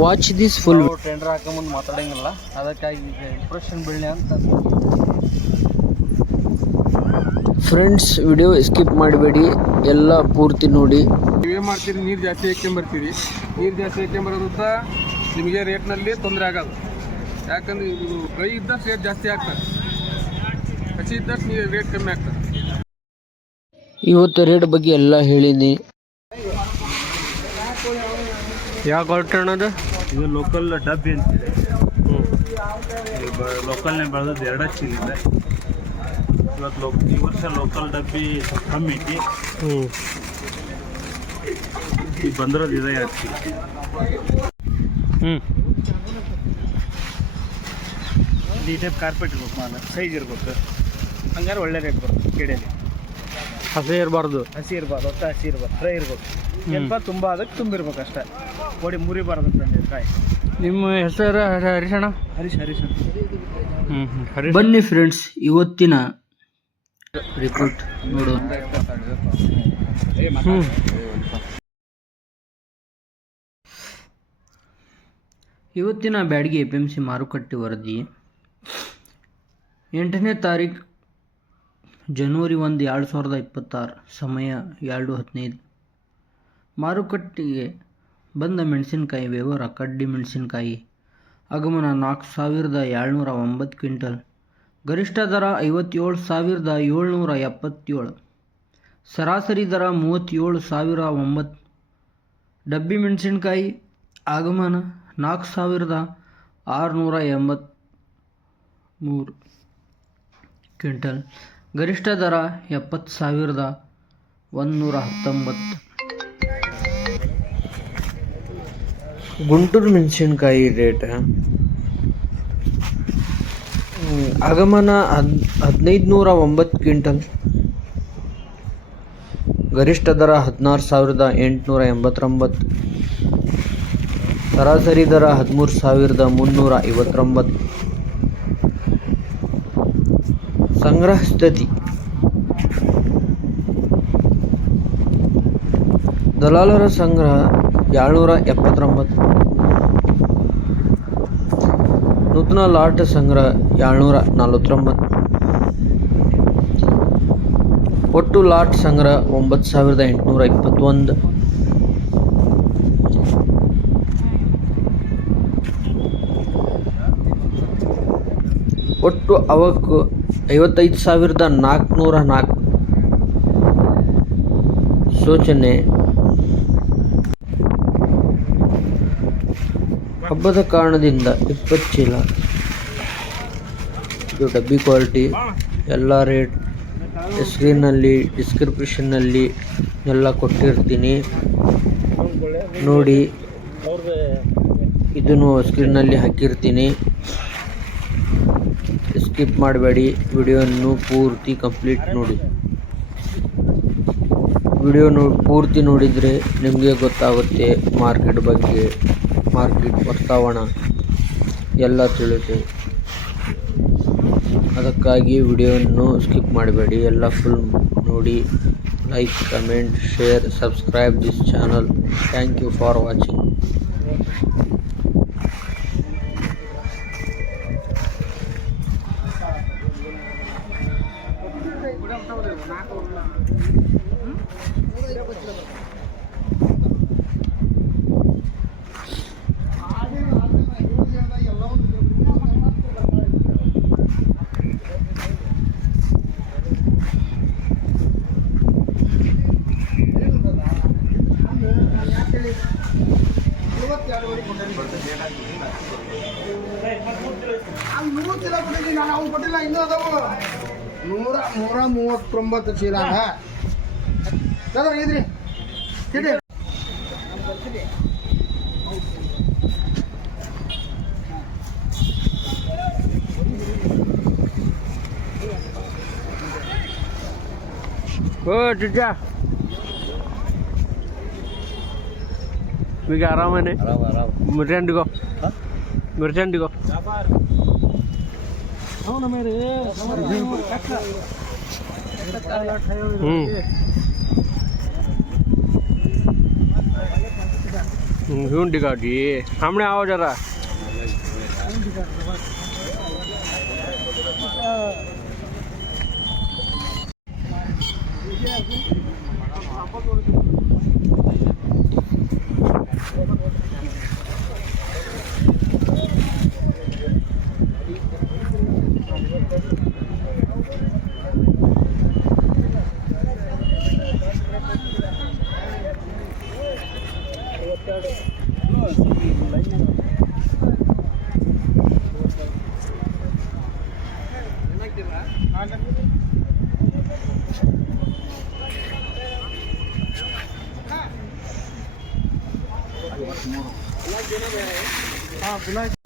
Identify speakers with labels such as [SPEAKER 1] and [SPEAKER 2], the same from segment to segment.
[SPEAKER 1] Watch this full
[SPEAKER 2] ಟ್ರೆಂಡರ್ tender ಹಾಕೊಂಬಂದು ಮಾತಾಡಂಗಿಲ್ಲ. ಅದಕ್ಕಾಗಿ ಈಗ ಇಂಪ್ರೆಷನ್ ಬೀಳಲಿ ಅಂತ.
[SPEAKER 1] ಫ್ರೆಂಡ್ಸ್ ವಿಡಿಯೋ ಸ್ಕಿಪ್ ಮಾಡಬೇಡಿ. ಎಲ್ಲ ಪೂರ್ತಿ ನೋಡಿ.
[SPEAKER 3] ನೀವೇ ಮಾಡ್ತೀರಿ ನೀರು ಜಾಸ್ತಿ ಹಾಕ್ಕೊಂಬರ್ತೀರಿ ನೀರು ಜಾಸ್ತಿ ಹಾಕ್ಕೊಂಬರೋದ್ರಿಂದ ನಿಮಗೆ ರೇಟ್ನಲ್ಲಿ ತೊಂದರೆ ಆಗೋದು. ಯಾಕಂದ್ರೆ ಇದು ಕೈ ಇದ್ದಷ್ಟು ರೇಟ್ ಜಾಸ್ತಿ ಆಗ್ತದೆ. ಹಸಿ ಇದ್ದಷ್ಟು ನೀವು ರೇಟ್ ಕಮ್ಮಿ ಆಗ್ತದೆ.
[SPEAKER 1] ಇವತ್ತು ರೇಟ್ ಬಗ್ಗೆ ಎಲ್ಲ ಹೇಳಿನಿ.
[SPEAKER 2] ಯಾವ ಅನ್ನೋದು
[SPEAKER 4] ಇದು ಲೋಕಲ್ ಡಬ್ಬಿ ಅಂತಿದೆ. ಲೋಕಲ್ನೇ ಬೆಳೆದದ್ದು ಎರಡ ಚೀಲ ಇದೆ ಇವತ್ತು ಲೋಕ್ ಈ ವರ್ಷ ಲೋಕಲ್ ಡಬ್ಬಿ ಕಮ್ಮಿ ಐತಿ.
[SPEAKER 2] ಹ್ಞೂ
[SPEAKER 4] ಈಗ ಬಂದಿರೋದು ಇದೆ ಎರಡು ಚೀಲ
[SPEAKER 2] ಹ್ಞೂ
[SPEAKER 4] ಈ ಟೈಪ್ ಕಾರ್ಪೆಟ್ ಇರ್ಬೇಕು ಮಾಲ ಸೈಜ್ ಇರ್ಬೇಕು. ಹಂಗಾರೆ ಒಳ್ಳೆ ರೇಟ್ ಬರ್ತದೆ ಕೆಡೆಯಲ್ಲಿ
[SPEAKER 2] ಹಸೆ ಇರಬಾರ್ದು.
[SPEAKER 4] ಹಸಿ ಇರಬಾರ್ದು ಒಟ್ಟು ಹಸಿ ಇರಬಾರ್ದು ಫ್ರೈ ಇರ್ಬೇಕು ಸ್ವಲ್ಪ ತುಂಬ ಅದಕ್ಕೆ ತುಂಬಿರ್ಬೇಕು ಅಷ್ಟೇ. ಗೋಡಿ ಮುರಿಬಾರ್ದು ಅಂತಂದ್ರೆ ಕಾಯಿ.
[SPEAKER 2] ನಿಮ್ಮ ಹೆಸರು ಹರೀಶಣ್ಣ
[SPEAKER 4] ಹರೀಶ್ ಹರೀಶ್ ಅಂತ.
[SPEAKER 2] ಹ್ಞೂ ಹರೀಶ್
[SPEAKER 1] ಬನ್ನಿ ಫ್ರೆಂಡ್ಸ್ ಇವತ್ತಿನ ರಿಪೋರ್ಟ್ ನೋಡು.
[SPEAKER 2] ಹ್ಞೂ
[SPEAKER 1] ಇವತ್ತಿನ ಬ್ಯಾಡಿಗೆ ಎ ಪಿ ಎಂ ಸಿ ಮಾರುಕಟ್ಟೆ ವರದಿ. ಎಂಟನೇ ತಾರೀಕು ಜನವರಿ ಒಂದು ಎರಡು ಸಾವಿರದ ಇಪ್ಪತ್ತಾರು, ಸಮಯ ಎರಡು ಹದಿನೈದು. ಮಾರುಕಟ್ಟೆಗೆ ಬಂದ ಮೆಣಸಿನಕಾಯಿ ವ್ಯವಹಾರ ಕಡ್ಡಿ ಮೆಣಸಿನಕಾಯಿ. ಆಗಮನ ನಾಲ್ಕು ಸಾವಿರದ ಏಳ್ನೂರ ಒಂಬತ್ತು ಕ್ವಿಂಟಲ್. ಗರಿಷ್ಠ ದರ ಐವತ್ತೇಳು ಸಾವಿರದ ಏಳ್ನೂರ ಎಪ್ಪತ್ತೇಳು. ಸರಾಸರಿ ದರ ಮೂವತ್ತೇಳು ಸಾವಿರ ಒಂಬತ್ತು. ಡಬ್ಬಿ ಮೆಣಸಿನಕಾಯಿ ಆಗಮನ ನಾಲ್ಕು ಸಾವಿರದ ಆರುನೂರ ಎಂಬತ್ತ್ ಮೂರು ಕ್ವಿಂಟಲ್. ಗರಿಷ್ಠ ದರ ಎಪ್ಪತ್ತು ಸಾವಿರದ ಒಂದುನೂರ ಹತ್ತೊಂಬತ್ತು ಗುಂಟೂರು ಮೆಣಸಿನ್ಕಾಯಿ ರೇಟ್ ಆಗಮನ ಹದ್ ಹದಿನೈದು ನೂರ ಒಂಬತ್ತು ಕ್ವಿಂಟಲ್. ಗರಿಷ್ಠ ದರ ಹದಿನಾರು ಸಾವಿರದ ಎಂಟುನೂರ ಎಂಬತ್ತೊಂಬತ್ತು ಸರಾಸರಿ ದರ ಹದಿಮೂರು ಸಾವಿರದ ಮುನ್ನೂರ ಐವತ್ತೊಂಬತ್ತು ಸಂಗ್ರಹ ಸ್ಥಿತಿ ದಲಾಲರ ಸಂಗ್ರಹ ಏಳ್ನೂರ ಎಪ್ಪತ್ತೊಂಬತ್ತು. ನೂತನ ಲಾಟ್ ಸಂಗ್ರಹ ಏಳ್ನೂರ ನಲವತ್ತೊಂಬತ್ತು. ಒಟ್ಟು ಲಾಟ್ ಸಂಗ್ರಹ ಒಂಬತ್ತು ಸಾವಿರದ ಎಂಟುನೂರ ಇಪ್ಪತ್ತೊಂದು. ಒಟ್ಟು ಅವಕ್ಕೆ ಐವತ್ತೈದು ಸಾವಿರದ ನಾಲ್ಕುನೂರ ನಾಲ್ಕು. ಸೂಚನೆ. ಹಬ್ಬದ ಕಾರಣದಿಂದ ಇಪ್ಪತ್ತು ಚೀಲ ಇದು ಡಬ್ಬಿ ಕ್ವಾಲಿಟಿ, ಎಲ್ಲ ರೇಟ್ ಸ್ಕ್ರೀನಲ್ಲಿ ಡಿಸ್ಕ್ರಿಪ್ಷನ್ನಲ್ಲಿ ಎಲ್ಲ ಕೊಟ್ಟಿರ್ತೀನಿ. ನೋಡಿ, ಇದನ್ನು ಸ್ಕ್ರೀನಲ್ಲಿ ಹಾಕಿರ್ತೀನಿ. ಸ್ಕಿಪ್ ಮಾಡಬೇಡಿ ವಿಡಿಯೋವನ್ನು ಪೂರ್ತಿ ಕಂಪ್ಲೀಟ್ ನೋಡಿ. ವಿಡಿಯೋ ನೋ, ಪೂರ್ತಿ ನೋಡಿದರೆ ನಿಮಗೆ ಗೊತ್ತಾಗುತ್ತೆ ಮಾರ್ಕೆಟ್ ಬಗ್ಗೆ, ಮಾರ್ಕೆಟ್ ವಾತಾವರಣ ಎಲ್ಲ ತಿಳಿಯುತ್ತೆ. ಅದಕ್ಕಾಗಿ ವಿಡಿಯೋವನ್ನು ಸ್ಕಿಪ್ ಮಾಡಬೇಡಿ, ಎಲ್ಲ ಫುಲ್ ನೋಡಿ. Like, comment, share, subscribe this
[SPEAKER 5] channel. Thank you for watching. ನೂರ ನೂರ ಮೂವತ್ತೊಂಬತ್ತು ಚೀಲ ಇದ್ರಿ ತಿಳಿ
[SPEAKER 2] ಓ ಜಿಜ್ಜ మీకు ఆరామని हम्म।
[SPEAKER 3] हम्म, घूंडी हमने आओ जरा। हां गुलाब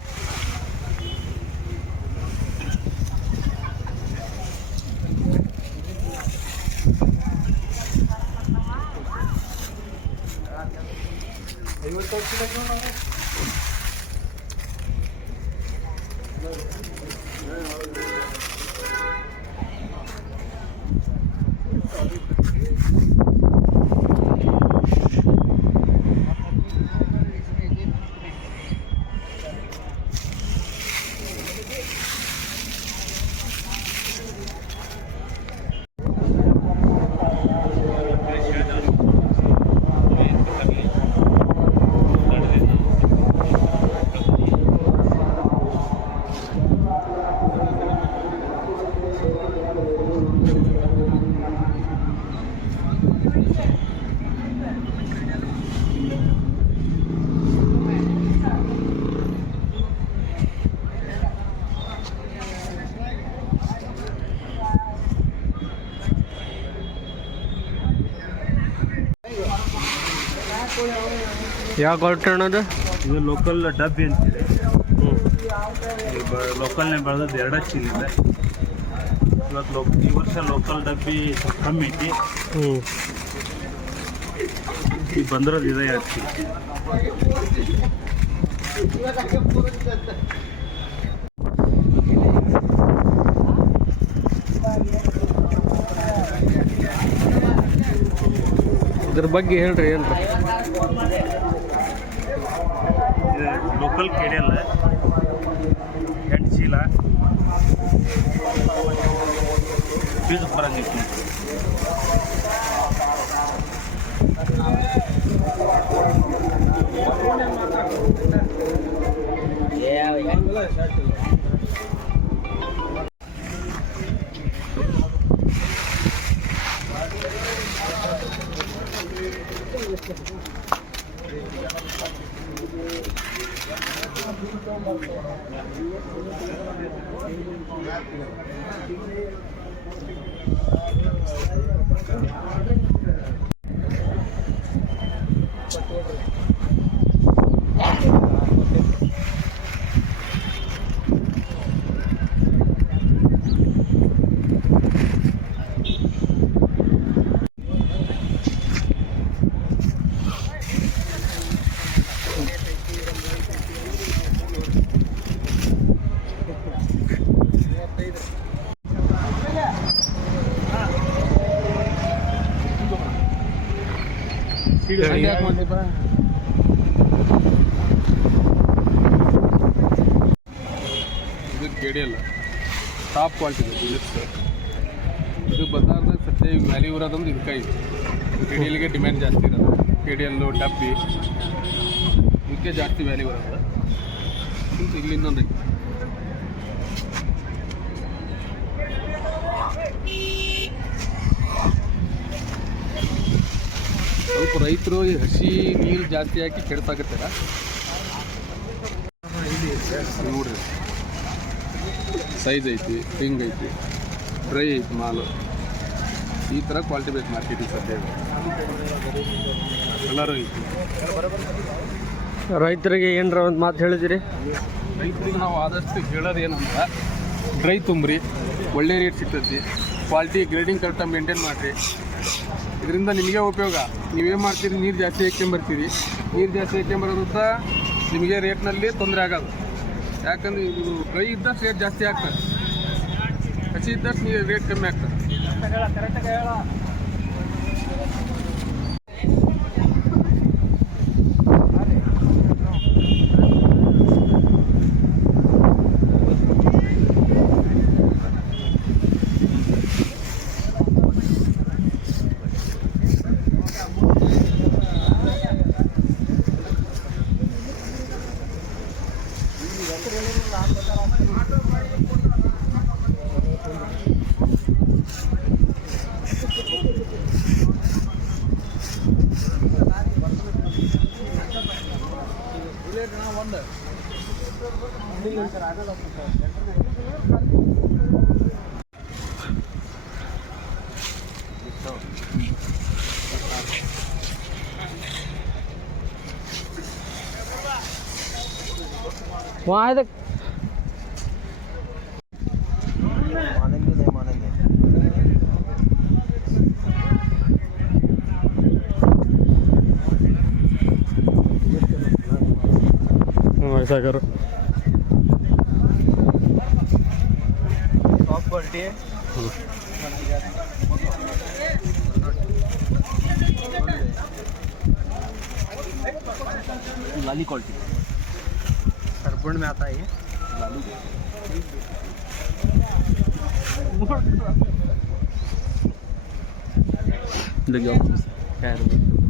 [SPEAKER 3] ಯಾವ ಕ್ವಾಲಿಟಿ ಅಣ್ಣದು
[SPEAKER 4] ಇದು ಲೋಕಲ್ ಡಬ್ಬಿ ಅಂತಿದೆ
[SPEAKER 3] ಹ್ಞೂ
[SPEAKER 4] ಲೋಕಲ್ನೇ ಬೆಳೆದದ್ದು ಎರಡ ಚೀಲ ಇದೆ ಇವತ್ತು ಲೋಕ್ ಈ ವರ್ಷ ಲೋಕಲ್ ಡಬ್ಬಿ ಸ್ವಲ್ಪ ಕಮ್ಮಿ ಐತಿ
[SPEAKER 3] ಹ್ಞೂ
[SPEAKER 4] ಈಗ ಬಂದಿರೋದು ಇದೆ ಎರಡು ಚೀಲ
[SPEAKER 3] ಇದ್ರ ಬಗ್ಗೆ ಹೇಳ್ರಿ ಏನ್ರಿ
[SPEAKER 4] సూపర్ అని Yeah,
[SPEAKER 3] ಇದು ಕೆ ಅಲ್ಲ ಟಾಪ್ ಕ್ವಾಲಿಟಿ ಇದೆ ಬಿಲಿಪ್ಸ್ ಇದು ಬಜಾರ್ದಾಗ ಸದ್ಯ ಈಗ ವ್ಯಾಲ್ಯೂ ಇರೋದಂದ್ರೆ ಇದಕ್ಕೆ ಕೆ ಡಿ ಡಿಮ್ಯಾಂಡ್ ಜಾಸ್ತಿ ಇರೋದು. ಕೆ ಡಿ ಎಲ್ಲು ಡಬ್ಬಿ. ಇದಕ್ಕೆ ಜಾಸ್ತಿ ವ್ಯಾಲ್ಯೂ ಇರೋದು. ಇದು ಇಲ್ಲಿ ಇನ್ನೊಂದು ಐತಿ. ಸ್ವಲ್ಪ ರೈತರು ಈ ಹಸಿ ನೀರು ಜಾಸ್ತಿ ಹಾಕಿ ಕೆಡ್ಸಾಕತ್ತಾರ? ನೋಡ್ರಿ. ಸೈಜ್ ಐತಿ ಹಿಂಗ್ ಐತಿ ಡ್ರೈ ಐತಿ ಮಾಲು. ಈ ಥರ ಕ್ವಾಲಿಟಿ ಬೇಕು ಮಾರ್ಕೆಟಿಗೆ ಸದ್ಯ ಎಲ್ಲರೂ ಐತಿ.
[SPEAKER 1] ರೈತರಿಗೆ ಏನರ ಒಂದು ಮಾತು ಹೇಳಿದಿರಿ?
[SPEAKER 3] ರೈತರಿಗೆ ನಾವು ಆದಷ್ಟು ಹೇಳೋದು ಏನಂದ್ರೆ ಡ್ರೈ ತುಂಬ್ರಿ ಒಳ್ಳೆ ರೇಟ್ ಸಿಗ್ತೈತಿ ಕ್ವಾಲಿಟಿ ಗ್ರೇಡಿಂಗ್ ಕರೆಕ್ಟಾಗಿ ಮೇಂಟೈನ್ ಮಾಡಿರಿ. ಇದರಿಂದ ನಿಮಗೆ ಉಪಯೋಗ. ನೀವೇನು ಮಾಡ್ತೀರಿ? ನೀರು ಜಾಸ್ತಿ ಹಾಕ್ಕೊಂಬರ್ತೀರಿ ನೀರು ಜಾಸ್ತಿ ಹಾಕ್ಕೊಂಬರೋದ್ರಿಂದ ನಿಮಗೆ ರೇಟ್ನಲ್ಲಿ ತೊಂದರೆ ಆಗೋದು. ಯಾಕಂದ್ರೆ ಇದು ಕೈ ಇದ್ದಷ್ಟು ರೇಟ್ ಜಾಸ್ತಿ ಆಗ್ತದೆ. ಹಸಿ ಇದ್ದಷ್ಟು ನೀರು ರೇಟ್ ಕಮ್ಮಿ ಆಗ್ತದೆ.
[SPEAKER 6] വായതൊക്കെ ऐसा करो।
[SPEAKER 2] लाली क्वालिटी सरपंड में आता है ये।
[SPEAKER 6] देखो क्या है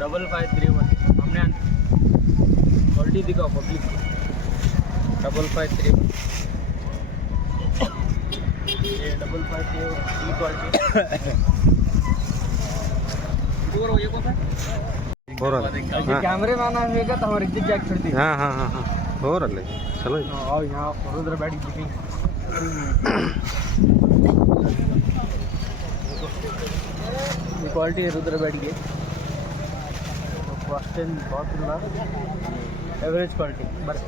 [SPEAKER 2] डबल फाइव थ्री वन हमने क्वालिटी दिखाओ public double five three one ये double five three one quality ये कौन सा? कैमरे मैन आएगा तो हमारी इज़्ज़त जाके छोड़ दी
[SPEAKER 6] हाँ हाँ हाँ हाँ। हो रहा है चलो
[SPEAKER 2] और यहाँ रुद्र बैठ की क्वालिटी रुद्र बैठ की ಟೈಮ್ ಬಾತಿಲ್ಲ ಎವರೇಜ್ ಕ್ವಾಲಿಟಿ ಬರ್ರಿ.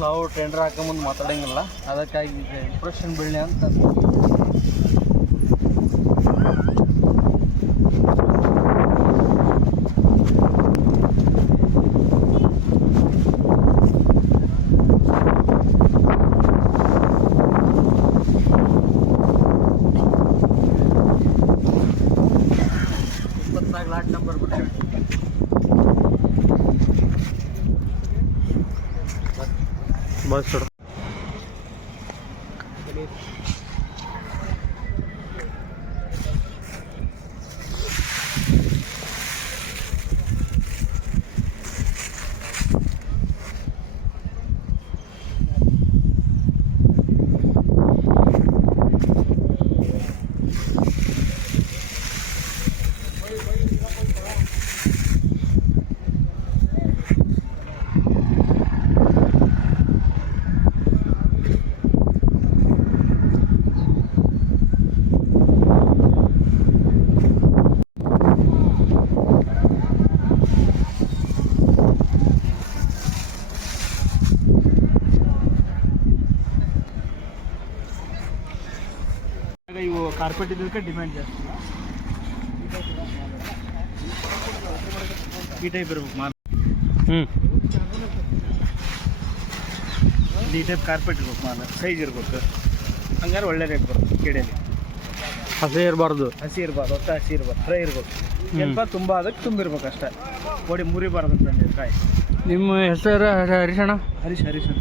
[SPEAKER 2] ನಾವು ಟೆಂಡರ್ ಹಾಕೊಂಬಂದು ಮಾತಾಡೋಂಗಿಲ್ಲ. ಅದಕ್ಕಾಗಿ ಇಂಪ್ರೆಷನ್ ಬೀಳಲಿ ಅಂತ. ಕಾರ್ಪೆಟ್ ಇದಕ್ಕೆ ಡಿಮ್ಯಾಂಡ್ ಜಾಸ್ತಿ. ಈ ಟೈಪ್ ಇರ್ಬೇಕು ಮಾಲ್.
[SPEAKER 6] ಹ್ಞೂ
[SPEAKER 2] ಈ ಟೈಪ್ ಕಾರ್ಪೆಟ್ ಇರ್ಬೇಕು ಮಾಲ್. ಸೈಜ್ ಇರ್ಬೇಕು. ಹಂಗಾರೆ ಒಳ್ಳೆ ರೇಟ್ ಬರುತ್ತೆ ಕೇಡೇಲಿ
[SPEAKER 6] ಹಸಿ ಇರಬಾರ್ದು.
[SPEAKER 2] ಹಸಿ ಇರಬಾರ್ದು ಹೊತ್ತ ಹಸಿ ಇರಬಾರ್ದು ಫ್ರೈ ಇರ್ಬೇಕು. ಸ್ವಲ್ಪ ತುಂಬ ಅದಕ್ಕೆ ತುಂಬಿರ್ಬೇಕು ಅಷ್ಟೇ. ಕೊಡಿ ಮುರಿಬಾರ್ದು ಅಂತಂದ್ರೆ ಕಾಯಿ.
[SPEAKER 6] ನಿಮ್ಮ ಹೆಸರು ಹರೀಶ್ ಅಣ್ಣ
[SPEAKER 2] ಹರೀಶ್ ಹರೀಶ್ ಅಣ್ಣ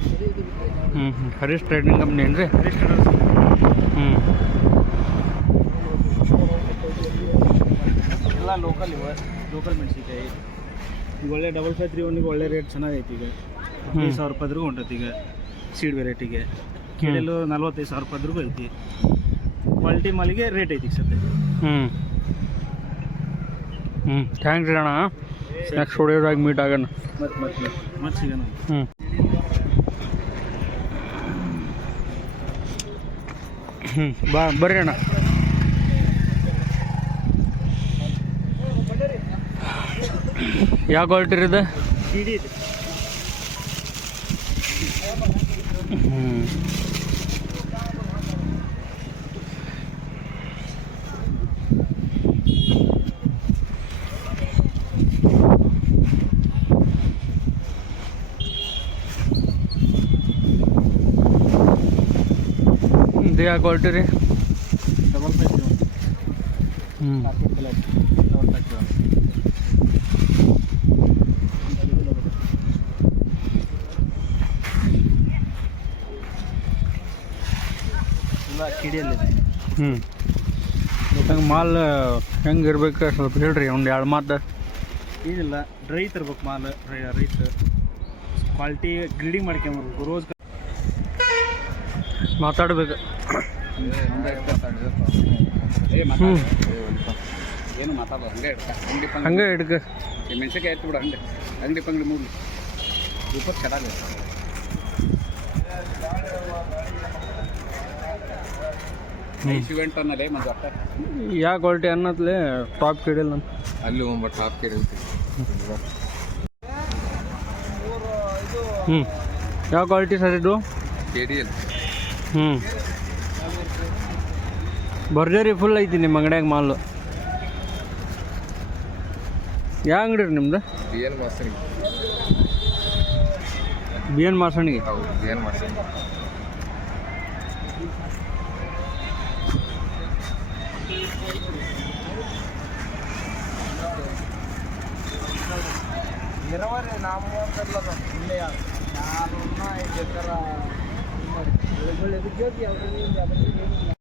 [SPEAKER 6] ಹ್ಞೂ ಹ್ಞೂ ಹರೀಶ್ ಟ್ರೇಡಿಂಗ್ ಕಂಪ್ನಿ ಏನು ರೀ
[SPEAKER 2] ಹರೀಶ್ ಟ್ರೇಡರ್ಸ್
[SPEAKER 6] ಹ್ಞೂ
[SPEAKER 2] ಲೋಕಲ್ ಇವೆ ಲೋಕಲ್ ಮೆಣಸಿನ್ಕಾಯಿ. ಈಗ ಒಳ್ಳೆ ಡಬಲ್ ಫೈವ್ ತ್ರೀ ಒನ್ಗೆ ಒಳ್ಳೆ ರೇಟ್ ಚೆನ್ನಾಗೈತಿ ಈಗ. ಹದಿನೈದು ಸಾವಿರ ರೂಪಾಯಿದ್ರಿಗೂ ಹೊಂಟೈತಿ ಈಗ ಸೀಡ್ ವೆರೈಟಿಗೆ ಕೇಳಲು ನಲ್ವತ್ತೈದು ಸಾವಿರ ರೂಪಾಯಿದ್ರಿಗೂ ಐತಿ. ಕ್ವಾಲಿಟಿ ಮಾಲಿಗೆ ರೇಟ್ ಐತಿ ಸದ್ಯ
[SPEAKER 6] ಹ್ಞೂ ಹ್ಞೂ ಥ್ಯಾಂಕ್ಸ್ ಅಣ್ಣ. ನೆಕ್ಸ್ಟ್ ವಿಡಿಯೋದಾಗ ಮೀಟ್ ಆಗೋಣ.
[SPEAKER 2] ಮತ್ತೆ ಮತ್ತೆ ಮತ್ತೆ. ಸಿಗೋಣ.
[SPEAKER 6] ಹ್ಞೂ ಹ್ಞೂ ಬಾ ಬರ್ರಿ ಅಣ್ಣ. ಯಾವ ಕ್ವಾಲಿಟಿ ಇದು ಹ್ಞೂ ಇದು ಯಾವ ಕ್ವಾಲಿಟಿ ರೀ? ಹ್ಞೂ
[SPEAKER 2] carpet colour double five three one ಎಲ್ಲ ಕಿಡಿಯಲ್ಲಿದೆ.
[SPEAKER 6] ಹ್ಞೂ ಹಂಗೆ ಮಾಲ್ ಹೆಂಗೆ ಇರ್ಬೇಕು ಸ್ವಲ್ಪ ಹೇಳ್ರಿ ಒಂದು ಎರಡು ಮಾತು.
[SPEAKER 2] ಏನಿಲ್ಲ ಡ್ರೈ ತರ್ಬೇಕು ಮಾಲ್ ರೈತ ಕ್ವಾಲಿಟಿ ಗ್ರೀಡಿಂಗ್ ಮಾಡ್ಕೊಂಬರ್ಬೇಕು ರೋಸ್
[SPEAKER 6] ಮಾತಾಡ್ಬೇಕು.
[SPEAKER 5] ಏನು ಮಾತಾಡೋದು ಹಂಗೆ
[SPEAKER 6] ಹಂಗೆ ಹಿಡ್ಕ
[SPEAKER 5] ಮೆಣಸಿನ್ಕಾಯಿ ಎತ್ತು ಬಿಡು ಹಂಗೆ. ಅಂಗಡಿ ಪಂಗಡಿ ಮೂರು ರೂಪಾಯಿ ಚೆನ್ನಾಗಿದೆ ಇವೆಂಟ್ ಅನ್ನಲೇ ಮತ್ತು
[SPEAKER 6] ಯಾವ ಕ್ವಾಲಿಟಿ ಅನ್ನತ್ಲೆ ಟಾಪ್ ಕೇಳಿಲ್ಲ ನಾನು.
[SPEAKER 5] ಅಲ್ಲಿ ಒಂಬ ಟಾಪ್ ಕೇಳಿರ್ತೀವಿ
[SPEAKER 6] ಹ್ಞೂ ಯಾವ ಕ್ವಾಲಿಟಿ ಸರ್ ಇದು?
[SPEAKER 5] ಕೆ ಡಿ ಎಲ್
[SPEAKER 6] ಹ್ಞೂ ಭರ್ಜರಿ ಫುಲ್ ಐತಿ ನಿಮ್ಮ ಅಂಗಡಿಯಾಗ ಮಾಲು. ಯಾವ ಅಂಗಡಿ ರೀ ನಿಮ್ದು?
[SPEAKER 5] ಬಿ ಎನ್ ಮಾಸಣಿಗೆ
[SPEAKER 6] ಬಿ ಎನ್ ಮಾಸಣಿಗೆ
[SPEAKER 5] ಹೌದು ಬಿ ಎನ್ ಮಾಸ್ತರಿ
[SPEAKER 7] ಇರವರೆ ನಾವು